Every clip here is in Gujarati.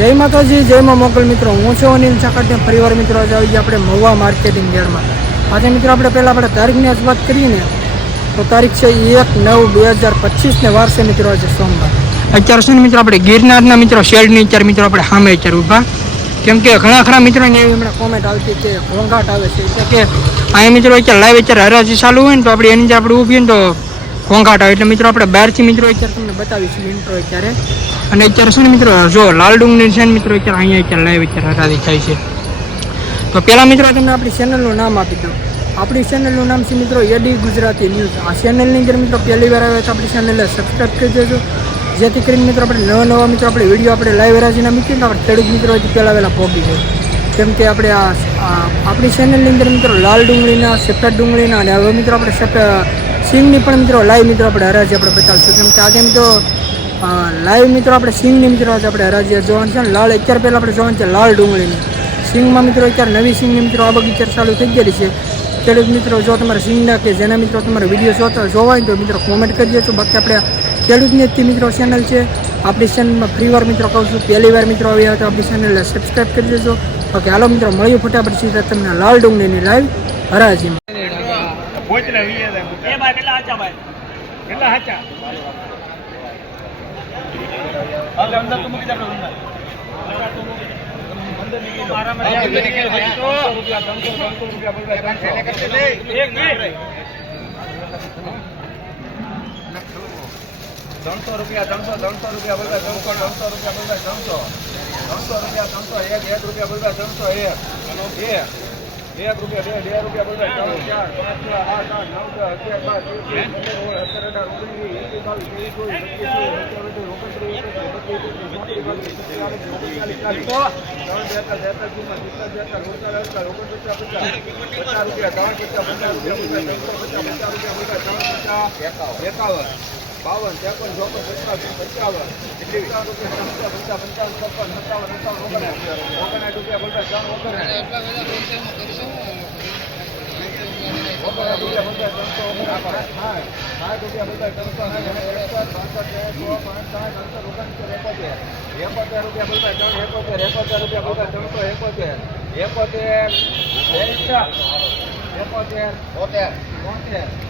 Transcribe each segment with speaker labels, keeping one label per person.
Speaker 1: જય માતાજી, જય માં મોકલ મિત્રો. હું છું અનિલ ચાકડને પરિવાર મિત્રો, આજે આવી આપણે મહુવા માર્કેટિંગ યાર્ડમાં. આજે મિત્રો આપણે પહેલાં આપણે તારીખની આજ વાત કરીએ ને, તો તારીખ છે એક નવ બે હજાર પચીસને વાર મિત્રો આજે સોમવાર. અત્યારે છે મિત્રો આપણે ગિરનારના મિત્રો, શેડની અત્યારે મિત્રો આપણે સામે અત્યારે ઊભા. કેમ કે ઘણા ખરા મિત્રોને એવી હમણાં કોમેન્ટ આવતી કે ઘોંઘાટ આવે છે. કે અહીંયા મિત્રો અત્યારે લાઈવ અત્યારે હરાજી ચાલુ હોય ને, તો આપણે એની જે આપણે ઊભી ને તો ઘોંઘાટ આવે. એટલે મિત્રો આપણે બહારથી મિત્રો અત્યારે તમને બતાવીશું ઇન્ટ્રો અત્યારે. અને અત્યારે શું મિત્રો, જો લાલ ડુંગળી છે મિત્રો અત્યારે અહીંયા અત્યારે લાઈવ અત્યારે હરાજી થાય છે. તો પહેલાં મિત્રો તમને આપણી ચેનલનું નામ આપી દઉં. આપણી ચેનલનું નામ છે મિત્રો એડી ગુજરાતી ન્યૂઝ આ ચેનલની અંદર મિત્રો પહેલી વાર આવે તો આપણી ચેનલને સબસ્ક્રાઈબ કરી દેજો. જેથી કરીને મિત્રો આપણે નવા નવા મિત્રો આપણે વીડિયો આપણે લાઈવ રાજીના મૂકીએ તો આપણે ખેડૂત મિત્રો હજી પહેલાં વહેલા પહોંચી જાય. કેમ કે આપણે આ આપણી ચેનલની અંદર મિત્રો લાલ ડુંગળીના સફેદ ડુંગળીના અને હવે મિત્રો આપણે સફેદ સિંગની પણ મિત્રો, લાઈવ મિત્રો આપણે હરાજી આપણે બતાવશું. કેમ કે આજે મિત્રો લાઈવ મિત્રો આપણે સિંગની મિત્રો આજે આપણે હરાજી જોવાનું છે. લાલ અત્યારે પહેલાં આપણે જોવાનું છે લાલ ડુંગળીની. સિંગમાં મિત્રો અત્યારે નવી સિંગની મિત્રો આ બગીચર ચાલુ થઈ ગયેલી છે. ખેડૂત મિત્રો, જો તમારે સિંગના કે જેના મિત્રો તમારે વીડિયો જોતા જોવા હોય તો મિત્રો કોમેન્ટ કરી દેજો. બાકી આપણે ખેડૂતની જ મિત્રો ચેનલ છે. આપણી ચેનલમાં ફ્રી વાર મિત્રો કહું છું. પહેલી વાર મિત્રો આવ્યા તો આપણી ચેનલને સબસ્ક્રાઈબ કરી દેજો. બાકી હાલો મિત્રો મળ્યું ફટાફટ સીધા તમને લાલ ડુંગળીની લાઈવ હરાજીમાં
Speaker 2: પોચલા વીએ દે એ ભાઈ કેટલા હાચા ભાઈ કેટલા હાચા હવે અંદર તો મૂકી દે અંદર ત્રણસો રૂપિયા ત્રણસો ત્રણસો રૂપિયા બોલવા ત્રણસો ત્રણસો રૂપિયા બોલવા ત્રણસો ત્રણસો રૂપિયા ત્રણસો એક એક રૂપિયા બોલવા ત્રણસો એક એક રૂપિયા બે રૂપિયા ચાર પાંચ આઠ આઠ નવ અગિયાર રૂપિયા રૂપિયા સત્તર અઢાર ઓગણીસ રૂપિયા ત્રેવીસ ચોવીસ પચીસ પચાસ પચાસ પચાસ પચાસ પચાસ પચાસ પચાસ બાવન, ત્રેપન, ચોપન, પંચાવન પંચાવન. પંચાવન રૂપિયા, પંચાવન પંચાવન છપ્પન, સત્તાવન અઠાવન ઓગણસાઠ ઓગણસાઠ રૂપિયા બોલતા ત્રણ ઓગણસાઠ. એકોતેર. એકોતેર એકોતેર ત્રણસો ઓગણસાઠ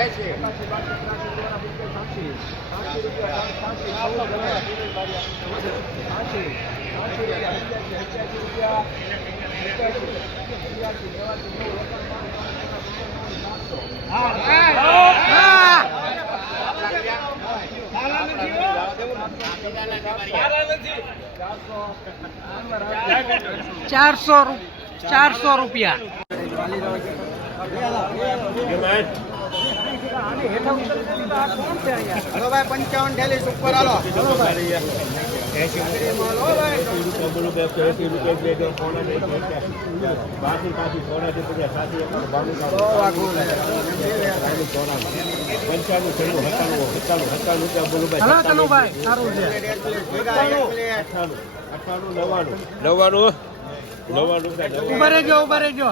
Speaker 2: એકસઠ ચારસો રૂપિયા. એકોતેર રૂપિયા
Speaker 1: ચારસો ચારસો રૂપિયા
Speaker 3: હલો ભાઈ પંચાવન થેલી ઉપર હાલો.
Speaker 1: હલો કનુભાઈ સારું છે.
Speaker 2: નવ્વાણું. નવ્વાણું.
Speaker 1: ઊભા રહેજો ઊભા રહેજો.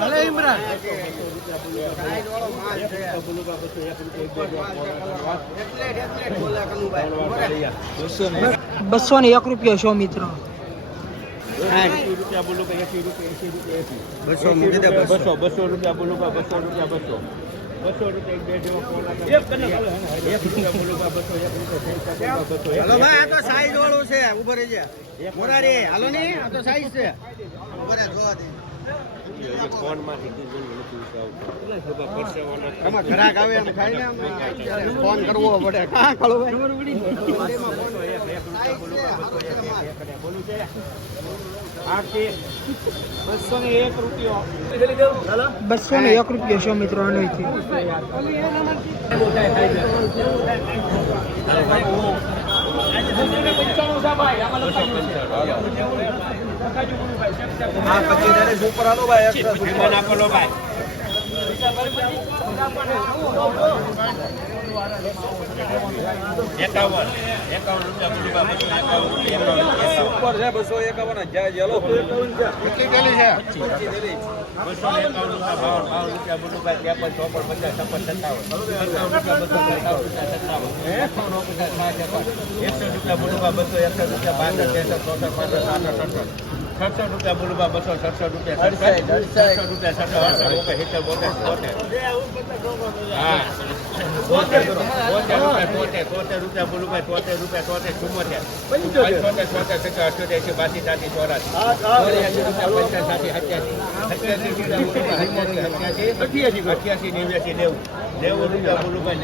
Speaker 1: હલે ઇમરાન. બસો ને એક રૂપિયા છો મિત્રો.
Speaker 3: બસો
Speaker 2: રૂપિયા બોલું બસો. રૂપિયા બસો.
Speaker 3: હલો ભાઈ આ તો સાઈઝ વાળું છે ઊભો રહેજે. મોરારી હાલો ને આ તો સાઈઝ છે. ઊભો રહે જોવા દે.
Speaker 2: ફોનમાંથી કીધું નથી ઉતાવળું. પરસેવાનો
Speaker 3: આમાં ઘરાક આવે એમ ખાઈ ને ફોન કરવો પડે. કાં
Speaker 2: એક રૂપિયો
Speaker 1: બસો ને એક રૂપિયા છો મિત્રો આનોથી
Speaker 3: હા પચીસ એકાવન ભાઈ extra ઉપર છે બસો એકાવન જાય ચાલો
Speaker 4: કેટલી ચાલી છે
Speaker 3: સડસઠ રૂપિયા બોલુબા બસો સડસઠ રૂપિયા સડસઠ રૂપિયા સડસઠ અડસઠ ઓકે સિત્તેર બોતેર બોતેર હા તોતેર તોતેર રૂપિયા તોતેર તોતેર રૂપિયા બોલુભાઈ તોતેર રૂપિયા તોતેર ચુમ્મોતેર પંચોતેર તોતેર સિત્તેર અઠ્યોતેર એસી બાસી સાતી ચોરાસી ચોર્યાસી રૂપિયા પંચાસ સાતી સત્યાસી સત્યાસી રૂપિયા અઠ્યાસી નેવું રૂપિયા બોલુભાઈ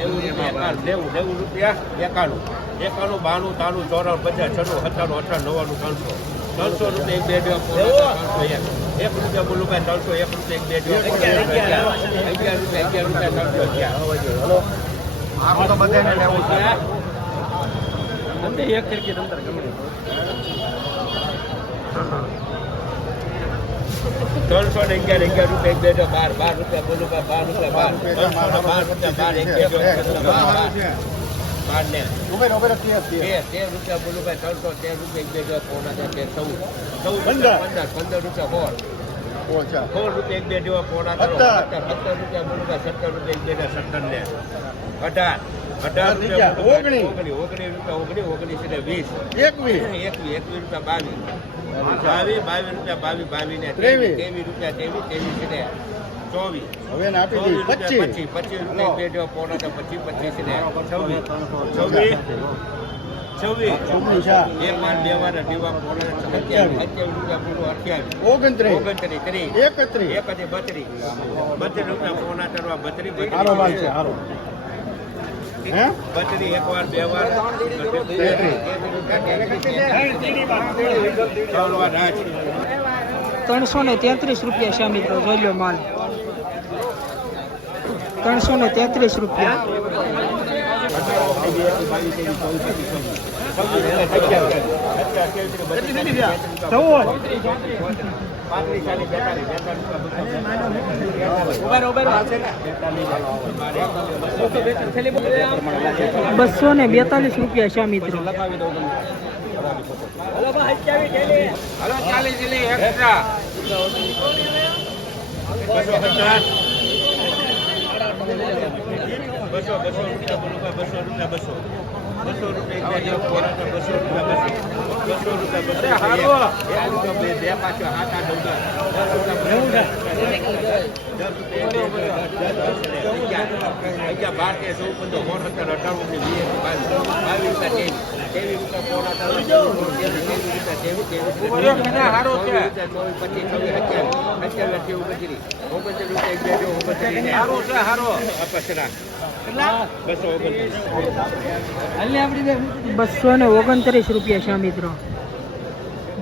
Speaker 3: એકાણું એકાણું બાણું તાણું ચોરાણું પચાસ છનું સત્તાણું અઠાણું નવ્વાણું ત્રણસો ત્રણસો રૂપિયા એક બે પાંચસો એક એક રૂપિયા બોલું બોલુભાઈ ત્રણસો એક રૂપિયા એક બે અગિયાર રૂપિયા. અગિયાર રૂપિયા ત્રણસો અગિયાર
Speaker 4: આમ તો બધાને લેવું છે
Speaker 3: ત્રણસો ને અગિયાર અગિયાર રૂપિયા એક બે જો. બાર બાર રૂપિયા બોલુભાઈ બાર રૂપિયા બાર. બાર રૂપિયા બાર એક બે બાર બાર બાર ને
Speaker 4: ઉભેર ઉભેર તેર તેર
Speaker 3: તેર તેર રૂપિયા બોલુભાઈ ત્રણસો તેર રૂપિયા એક બે ડ્યો પોણા હતા તેર ચૌદ. ચૌદ
Speaker 4: પંદર.
Speaker 3: પંદર પંદર રૂપિયા સોળ સોળ રૂપિયા એક બે જેવા પોણા કરો
Speaker 4: સત્તર.
Speaker 3: રૂપિયા બોલુકા સત્તર રૂપિયા એક બે સત્તર ને. અઢાર. અઢાર રૂપિયા
Speaker 4: ઓગણીસ.
Speaker 3: ઓગણીસ ઓગણીસ રૂપિયા ઓગણીસ ઓગણીસ એટલે વીસ.
Speaker 4: એકવીસ.
Speaker 3: એકવીસ એકવીસ રૂપિયા બાવીસ. બાવીસ બાવીસ રૂપિયા બાવીસ બાવીસ ને
Speaker 4: ત્રેવીસ.
Speaker 3: ત્રેવીસ રૂપિયા ત્રેવીસ ત્રેવીસ એટલે ચોવીસ.
Speaker 4: હવે ને આપી
Speaker 3: ચોવીસ
Speaker 4: પચીસ.
Speaker 3: પચીસ. પચીસ રૂપિયા એક બે જેવા પોણા તો પચીસ પચીસ ને છવ્વીસ છવ્વીસ એક વાર બે વાર અઢી વાર પોણા સત્યાવીસ. અઠ્યાવીસ. રૂપિયા પૂરું અઠ્યાવીસ.
Speaker 4: ઓગણત્રીસ.
Speaker 3: ઓગણત્રીસ ત્રીસ.
Speaker 4: એકત્રીસ.
Speaker 3: એક હતી બત્રીસ. બત્રીસ રૂપિયા પોણા કરવા બત્રીસ
Speaker 4: માલ છે હારો.
Speaker 3: એક વાર બે વાર. ત્રણ વાર
Speaker 1: ત્રણસો ને તેત્રીસ રૂપિયા છે મિત્રો જોઈ લો માલ. ત્રણસો ને તેત્રીસ રૂપિયા. બસો ને બેતાલીસ રૂપિયા છે મિત્રો
Speaker 3: હલો ચાલીસ એક્સ્ટ્રા બસો બસો રૂપિયા બોલું બસો રૂપિયા બસો. બસો રૂપિયા બસો રૂપિયા બસો. રૂપિયા બસો રૂપિયા. બે પાછો હાથ આઠ ડુંગર દસ. રૂપિયા બાર કે ચૌદ પંદર સોળ સત્તર અઢાર ઓગણીસ વીસ બાવીસ. બાવીસ રૂપિયા પોણા અપસરા. બસો
Speaker 1: બસો ને ઓગણત્રીસ રૂપિયા છે મિત્રો.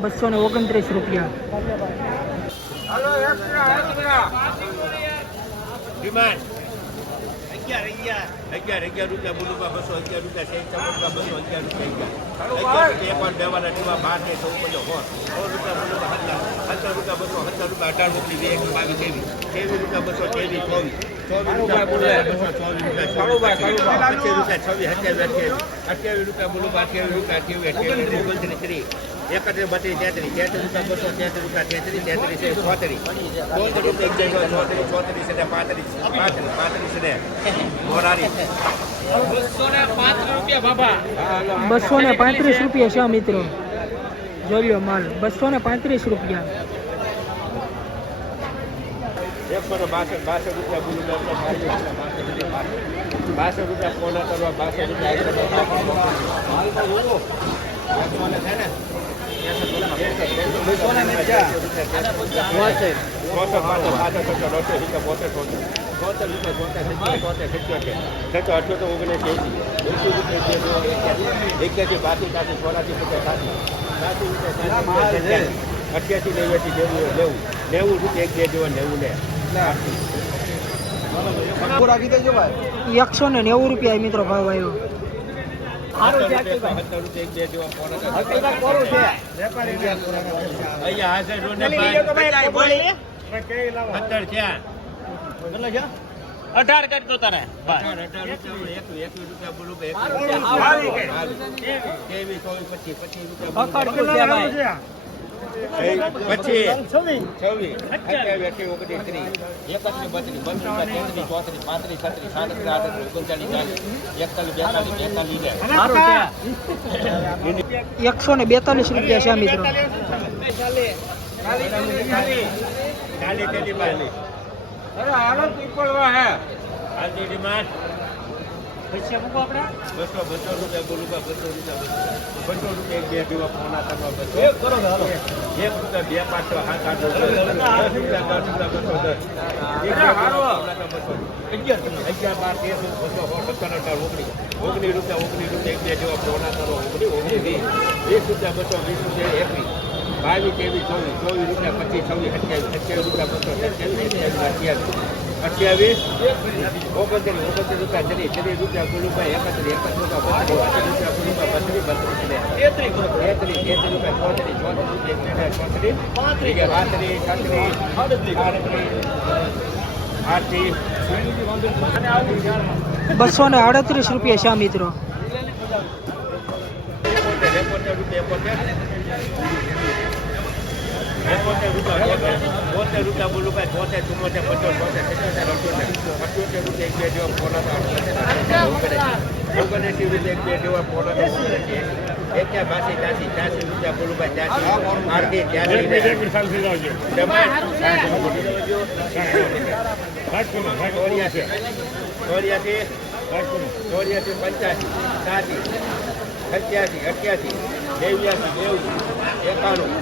Speaker 1: બસો ને ઓગણત્રીસ રૂપિયા.
Speaker 3: ડિમાન્ડ અગિયાર અગિયાર. અગિયાર રૂપિયા બોલુકા બસો અગિયાર રૂપિયા બસો અગિયાર અગિયાર એક બાર ને રૂપિયા બોલુકા સત્તર સત્તર રૂપિયા બસો સત્તર રૂપિયા અઢાર બાવીસ ત્રેવીસ ત્રેવીસ રૂપિયા ત્રેવીસ ચોવીસ. અઠ્યાવીસ રૂપિયા અઠ્યાવીસ રૂપિયા અઠ્યાવીસ અઠ્યાવીસ ત્રીસ એકત્રીસ બત્રીસ તેત્રીસ તેત્રીસ રૂપિયા બસો તેત્રીસ રૂપિયા તેત્રીસ તેત્રીસ ચોત્રીસ ચોત્રીસ રૂપિયા ચોત્રીસ ચોત્રીસ એટલે પાંત્રીસ પાંત્રીસ પાંત્રીસ એટલે મોરારી.
Speaker 1: બસો ને પાંત્રીસ રૂપિયા છે મિત્રો. જોઈ માલ. બસો ને પાંત્રીસ રૂપિયા.
Speaker 3: એકસો ને બાસઠ બાસઠ રૂપિયા બાસઠ રૂપિયા પોણા કરવા બાસઠ અઠ્યાસી નેવ્યાસી નેવું રૂપિયા એક બે જેવા નેવું ને
Speaker 1: એકસો ને નેવું રૂપિયા મિત્રો ભાવ આવ્યો
Speaker 4: સારું છે? છે
Speaker 3: અહીંયા
Speaker 4: ભાઈ.
Speaker 3: પાંચ.
Speaker 4: બોલી.
Speaker 3: સત્તર થયા.
Speaker 4: કેટલો છે
Speaker 2: અઢાર કરી દો તારે.
Speaker 3: અઢાર, અઢાર રૂપિયા છવ્વીસ, અઠ્યાવીસ, ત્રીસ, એકત્રીસ, બત્રીસ, બત્રીસ, તેત્રીસ, ચોત્રીસ, પાંત્રીસ, છત્રીસ, સાડત્રીસ, આડત્રીસ, ઓગણચાલીસ, ચાલીસ, એકતાલીસ, બેતાલીસ,
Speaker 1: એકસો ને બેતાલીસ રૂપિયા છે મિત્રો.
Speaker 3: અરે હાલો પીપળવા હે. આજની ડિમાન્ડ
Speaker 4: પૈસા મૂકો આપણે.
Speaker 3: બસો બસો રૂપિયા બોલું બસો રૂપિયા બસો રૂપિયા. એક બે દીવા પોણા કરવા બસો. એક રૂપિયા બે પાંચ હાથ આઠ દસ રૂપિયા દસ રૂપિયા બસો દસ. એક અગિયાર અગિયાર બાર તેર બસો સત્તર અઢાર ઓગણીસ. ઓગણીસ રૂપિયા ઓગણીસ રૂપિયા એક બે જેવા પોણા કરો ઓગણી ઓગણી વીસ. વીસ રૂપિયા બસો વીસ રૂપિયા એકવીસ. બાવીસ ત્રેવીસ ચોવીસ ચોવીસ રૂપિયા પચીસ છવ્વીસ અઠ્યાવીસ અઠ્યાવીસ રૂપિયા બસો સત્યાવીસ અઠ્યાવીસ અઠ્યાવીસ ઓગણત્રીસ ઓગણત્રીસ રૂપિયા ત્રીસ ત્રીસ રૂપિયા ગુલુભાઈ એકત્રીસ એકત્રીસ રૂપિયા બત્રીસ બત્રીસ રૂપિયા ગુલુભાઈ બત્રીસ બત્રીસ તેત્રીસ તેત્રીસ તેત્રીસ રૂપિયા ચોત્રીસ ચોત્રીસ રૂપિયા ચોત્રીસ પાંત્રીસ પાંત્રીસ છત્રીસ આડત્રીસ આઠત્રીસ
Speaker 1: બસો ને આડત્રીસ રૂપિયા છે મિત્રો
Speaker 3: એકોતેર એકોતેર રૂપિયા એકોતેર એકોતેર રૂપિયા બોતેર રૂપિયા બોલું ભાઈ ચોતેર ચુમ્મોતેર પચાસ ચોતેર સિત્તોતેર અઠ્યોતેર અઠ્યોતેર રૂપિયા એક બે જેવા પોણા ઓગણએસી રૂપિયા એક બે જેવા પોણા એક્યા બાસી ત્યાસી ત્યાસી રૂપિયા બોલું ત્યાસી ચોર્યાસી ચોર્યાસી પંચ્યાસી સાસી સત્યાસી અઠ્યાસી નેવ્યાસી નેવું એકાણું.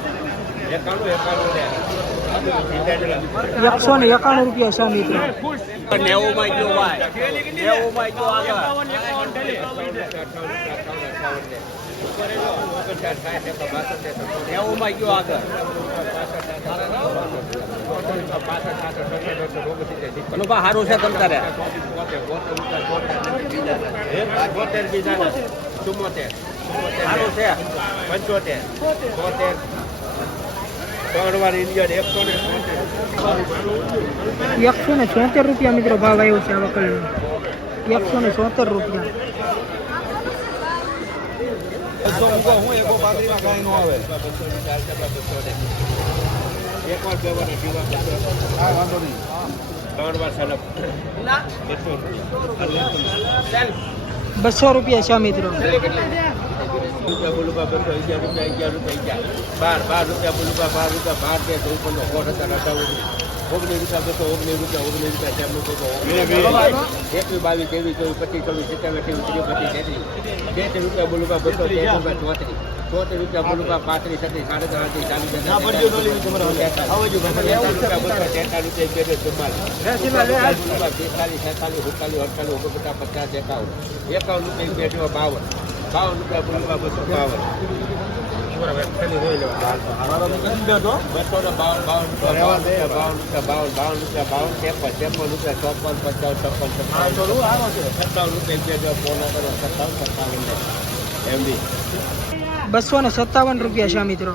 Speaker 1: એકસો ને એકાણું રૂપિયા છે મિત્રો.
Speaker 4: નેવું માં ગયો ભાઈ. નેવું સારું છે તમ
Speaker 3: ચુમ્મોતેર.
Speaker 4: સારું છે?
Speaker 3: પંચોતેર. બોતેર. એકસો ને
Speaker 1: છોતેર. રૂપિયા મિત્રો ભાવ આવ્યો છે આ વકલનો એકસો ને છોતેર રૂપિયા.
Speaker 3: બસો રૂપિયા.
Speaker 1: છે મિત્રો.
Speaker 3: રૂપિયા બોલુકા બસો અગિયાર રૂપિયા અગિયાર રૂપિયા અગિયાર બાર બાર રૂપિયા બોલુકા બાર રૂપિયા બાર બે પંદર સોળ હજાર અઠાવન ઓગણીસ. રૂપિયા બસો ઓગણીસ રૂપિયા ઓગણીસ રૂપિયા ચારનું બસો એકવીસ બાવીસ ત્રેવીસ ચોવીસ પચીસ છવ્વીસ સત્યાવીસ અઠ્યાવીસ ત્રીસ બત્રીસ તેત્રીસ તેત્રીસ રૂપિયા બોલુકા બસો તેત્રીસ રૂપિયા ચોત્રીસ. ચોત્રીસ રૂપિયા બોલુકા પાંત્રીસ છત્રીસ સાડત્રીસ આડત્રીસ ચાલીસ રૂપિયા બસો તેતાલીસ રૂપિયા પચાસ એકાવન રૂપિયા બાવન રૂપિયા બાવન રૂપિયા બાવન રૂપિયા ચોપન પચાસ કરો સત્તાવન સત્તાવન એમડી
Speaker 1: બસો ને સત્તાવન રૂપિયા છે મિત્રો.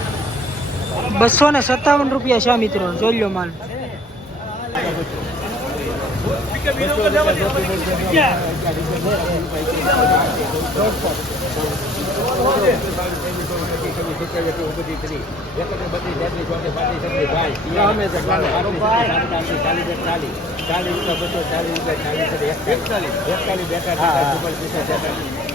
Speaker 1: બસો ને સત્તાવન રૂપિયા છે મિત્રો જોઈ લો માલ
Speaker 5: ચાલીસ રૂપિયા બસો ચાલીસ એકતાલીસ એકતાલીસ બેતાલીસ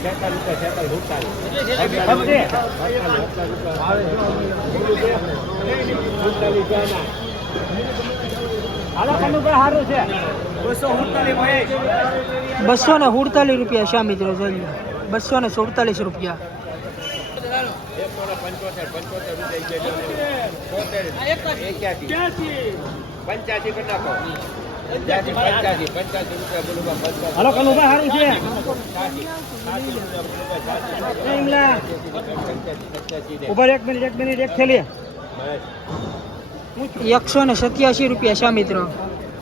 Speaker 1: બસો ને સુડતાલીસ રૂપિયા છે મિત્રો જોઈ બસો ને સુડતાલીસ રૂપિયા.
Speaker 3: પંચ્યાસી. કરી પંચ્યાસી કનુ ભાઈ
Speaker 5: હાલો સારું છે. ઊભા એક મિનિટ એક મિનિટ એક થેલી.
Speaker 1: એકસો ને સત્યાસી રૂપિયા શા મિત્રો.